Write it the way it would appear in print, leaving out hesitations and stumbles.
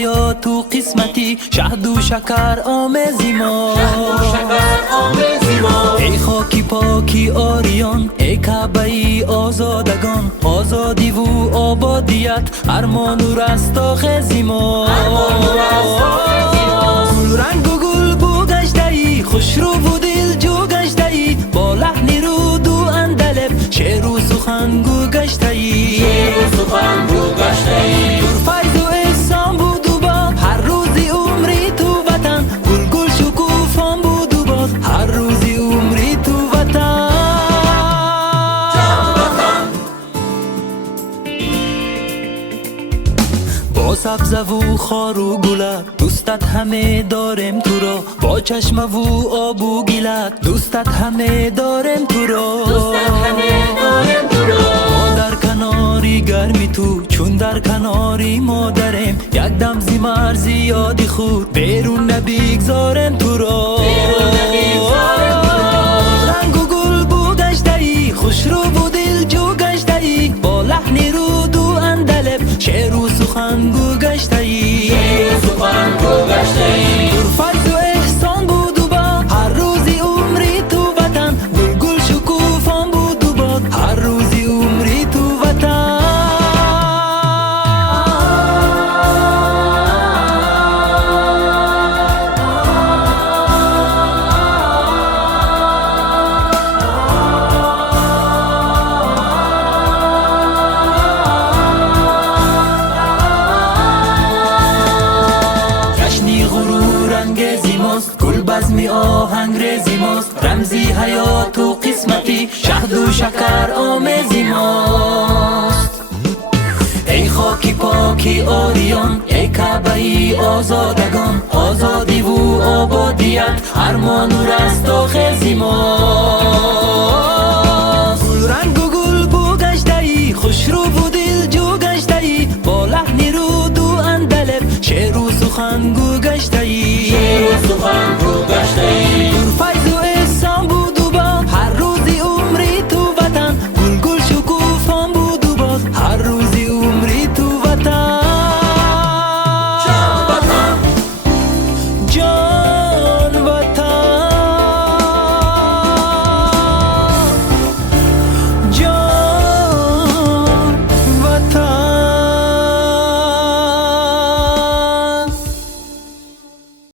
حیات و قسمتی، شهد و شکر آمیزی ما. ای خاکی پاکی آریان، ای کعبه ای آزادگان، آزادی و آبادیت ارمان و رستاخیزی ما. گل رنگ و گل بو گشته ای، خوش رو و دل جو گشته ای، با لحن رود و اندلب شعر و سخن گو گشته ای. پر فیض و احسان بود و باد، هر روزی عمری تو وطن، گل گل شکوفان بود و باد، هر روزی عمری تو وطن. با سبزه و خار و گلت دوستت همه دارم تو را، با چشمه و آب و گلت دوستت همه دارم تو را. ما در کناری گرمی تو، چون در کناری مادرم، یک دم زی مرزی یادی خود بیرون نبیگذارم تو را. رنگ و گل بو گشته ای، خوش رو و دل جو گشته ای، با لحن رود و اندلب شعر و سخن گو گشته ای. پر فیض و احسان بود و باد، هر روزی عمری تو وطن، گل گل شکوفان بود و باد، هر روزی عمری تو وطن. جشنی غرور انگیزی ماست، گل بزمی آهنگ ریزی ماست، رمزی حیات و قسمتی، شهد و شکر آمیزی ماست. ای خاکی پاکی آریان، ای کعبه ای آزادگان، آزادی و آبادیت ارمان و رستاخیزی ما.